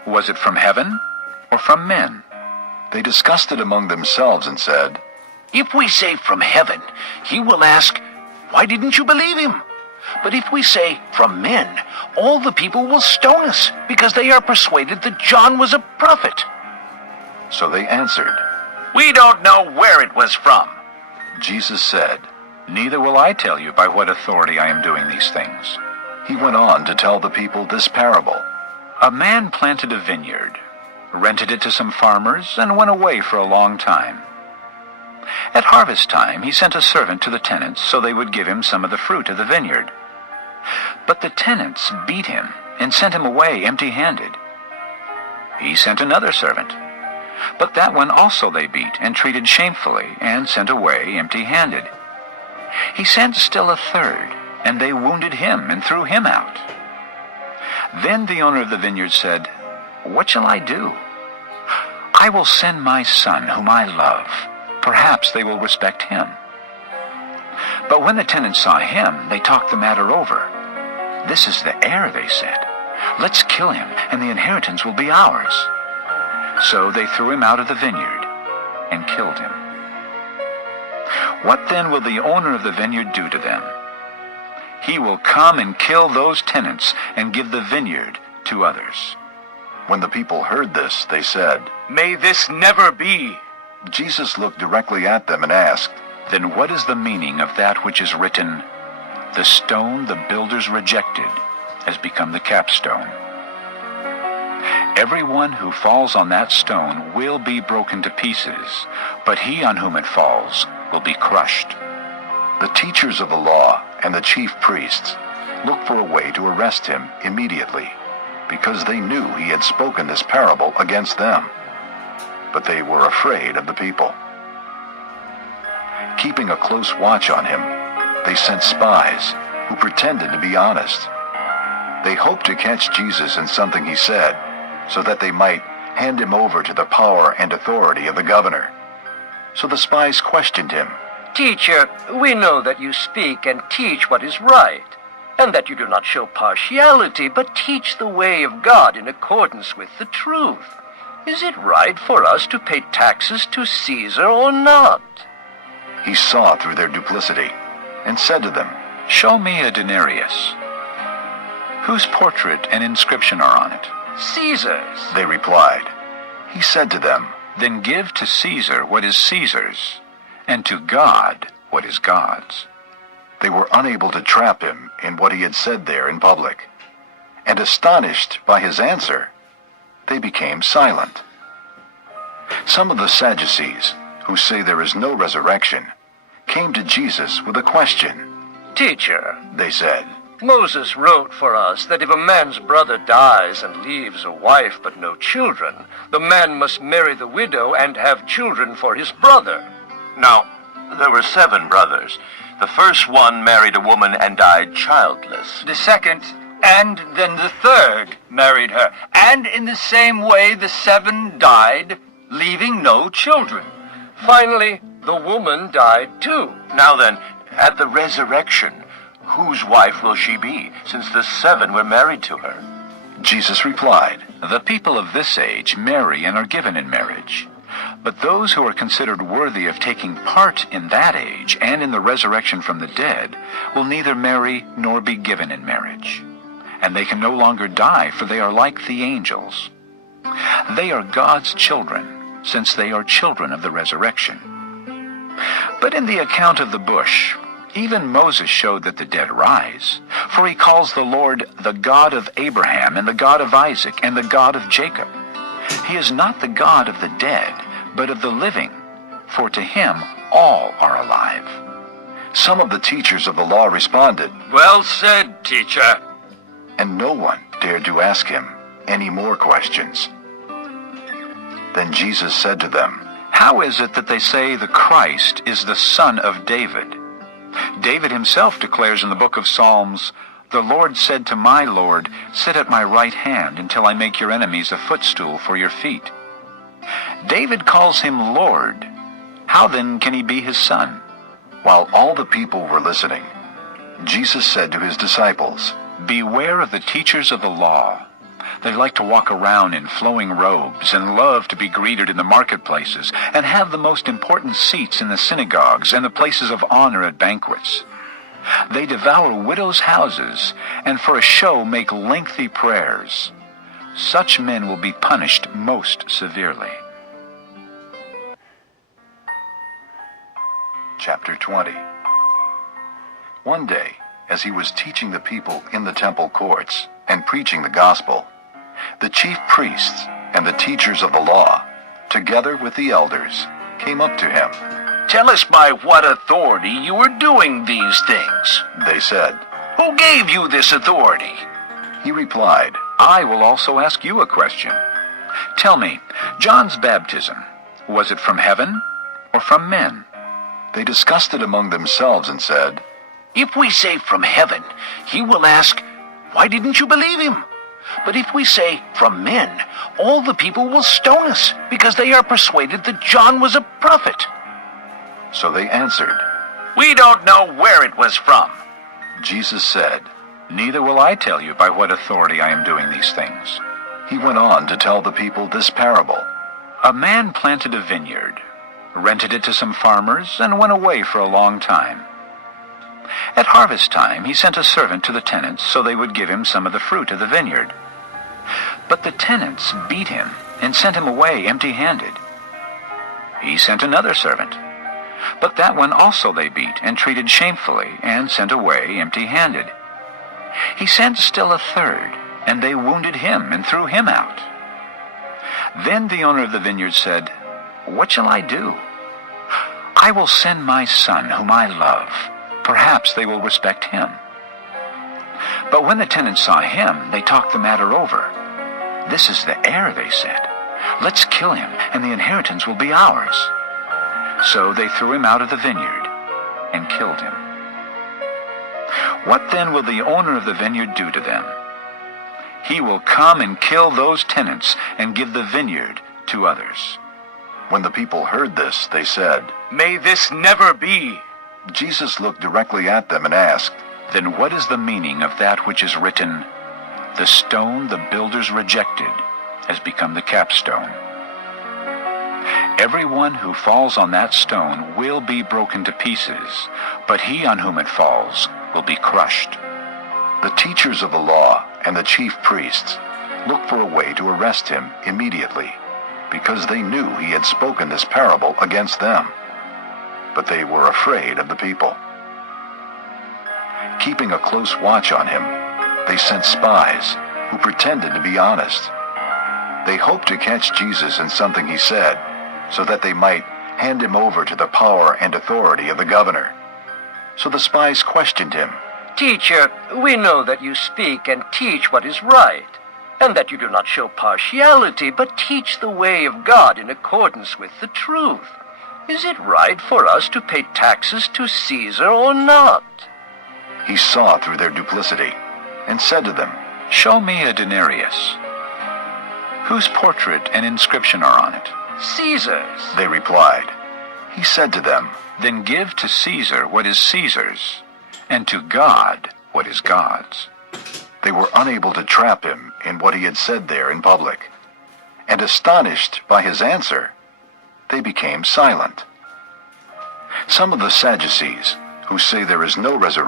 Was it from heaven or from men?" They discussed it among themselves and said, "If we say from heaven, he will ask, 'Why didn't you believe him?' But if we say from men, all the people will stone us, because they are persuaded that John was a prophet." So they answered. "We don't know where it was from." Jesus said, "Neither will I tell you by what authority I am doing these things." He went on to tell the people this parable. A man planted a vineyard, rented it to some farmers, and went away for a long time. At harvest time, he sent a servant to the tenants so they would give him some of the fruit of the vineyard. But the tenants beat him and sent him away empty-handed. He sent another servant, but that one also they beat and treated shamefully and sent away empty-handed. He sent still a third, and they wounded him and threw him out. Then the owner of the vineyard said, "What shall I do? I will send my son, whom I love. Perhaps they will respect him." But when the tenants saw him, they talked the matter over. "This is the heir," they said. "Let's kill him, and the inheritance will be ours." So they threw him out of the vineyard and killed him. What then will the owner of the vineyard do to them? He will come and kill those tenants and give the vineyard to others. When the people heard this, they said, "May this never be." Jesus looked directly at them and asked, "Then what is the meaning of that which is written, 'The stone the builders rejected has become the capstone'? Everyone who falls on that stone will be broken to pieces, but he on whom it falls will be crushed." The teachers of the law and the chief priests looked for a way to arrest him immediately, because they knew he had spoken this parable against them. But they were afraid of the people. Keeping a close watch on him, they sent spies who pretended to be honest. They hoped to catch Jesus in something he said, so that they might hand him over to the power and authority of the governor. So the spies questioned him. "Teacher, we know that you speak and teach what is right, and that you do not show partiality, but teach the way of God in accordance with the truth. Is it right for us to pay taxes to Caesar or not?" He saw through their duplicity and said to them, "Show me a denarius. Whose portrait and inscription are on it?" "Caesar's." They replied. He said to them, "Then give to Caesar what is Caesar's, and to God what is God's." They were unable to trap him in what he had said there in public, and astonished by his answer, they became silent. Some of the Sadducees, who say there is no resurrection, came to Jesus with a question. "Teacher, They said, Moses wrote for us that if a man's brother dies and leaves a wife but no children, the man must marry the widow and have children for his brother." Now, there were 7 brothers. The first one married a woman and died childless. The second, and then the third, married her, and in the same way the 7 died, leaving no children. Finally, the woman died too. Now then, at the resurrection, whose wife will she be, since the 7 were married to her? Jesus replied, "The people of this age marry and are given in marriage. But those who are considered worthy of taking part in that age and in the resurrection from the dead will neither marry nor be given in marriage. And they can no longer die, for they are like the angels. They are God's children, since they are children of the resurrection. But in the account of the bush, even Moses showed that the dead rise, for he calls the Lord the God of Abraham and the God of Isaac and the God of Jacob. He is not the God of the dead, but of the living, for to him all are alive." Some of the teachers of the law responded, "Well said, teacher." and no one dared to ask him any more questions. Then Jesus said to them, "How is it that they say the Christ is the son of David? David himself declares in the book of Psalms, 'The Lord said to my Lord, sit at my right hand until I make your enemies a footstool for your feet.' David calls him Lord. How then can he be his son?" While all the people were listening, Jesus said to his disciples, "Beware of the teachers of the law. They like to walk around in flowing robes and love to be greeted in the marketplaces and have the most important seats in the synagogues and the places of honor at banquets. They devour widows' houses and for a show make lengthy prayers. Such men will be punished most severely. Chapter 20. One day, as he was teaching the people in the temple courts and preaching the gospel, the chief priests and the teachers of the law, together with the elders, came up to him. Tell us by what authority you are doing these things. They said. Who gave you this authority? He replied, I will also ask you a question. Tell me, John's baptism, was it from heaven or from men? They discussed it among themselves and said, If we say from heaven, he will ask, why didn't you believe him? But if we say from men, all the people will stone us because they are persuaded that John was a prophet. So they answered. We don't know where it was from. Jesus said, Neither will I tell you by what authority I am doing these things. He went on to tell the people this parable. A man planted a vineyard, rented it to some farmers, and went away for a long time. At harvest time, he sent a servant to the tenants so they would give him some of the fruit of the vineyard. But the tenants beat him and sent him away empty-handed. He sent another servant, but that one also they beat and treated shamefully and sent away empty-handed. He sent still a third, and they wounded him and threw him out. Then the owner of the vineyard said, What shall I do? I will send my son, whom I love. Perhaps they will respect him. But when the tenants saw him, they talked the matter over. This is the heir, they said. Let's kill him, and the inheritance will be ours. So they threw him out of the vineyard and killed him. What then will the owner of the vineyard do to them? He will come and kill those tenants and give the vineyard to others. When the people heard this, they said, May this never be. Jesus looked directly at them and asked, Then what is the meaning of that which is written, The stone the builders rejected has become the capstone? Everyone who falls on that stone will be broken to pieces, but he on whom it falls will be crushed. The teachers of the law and the chief priests looked for a way to arrest him immediately, because they knew he had spoken this parable against them. But they were afraid of the people. Keeping a close watch on him, they sent spies who pretended to be honest. They hoped to catch Jesus in something he said, so that they might hand him over to the power and authority of the governor. So the spies questioned him. Teacher, we know that you speak and teach what is right, and that you do not show partiality, but teach the way of God in accordance with the truth. Is it right for us to pay taxes to Caesar or not? He saw through their duplicity and said to them, Show me a denarius. Whose portrait and inscription are on it? Caesar's. They replied. He said to them, Then give to Caesar what is Caesar's, and to God what is God's. They were unable to trap him in what he had said there in public. And astonished by his answer, they became silent. Some of the Sadducees, who say there is no resurrection,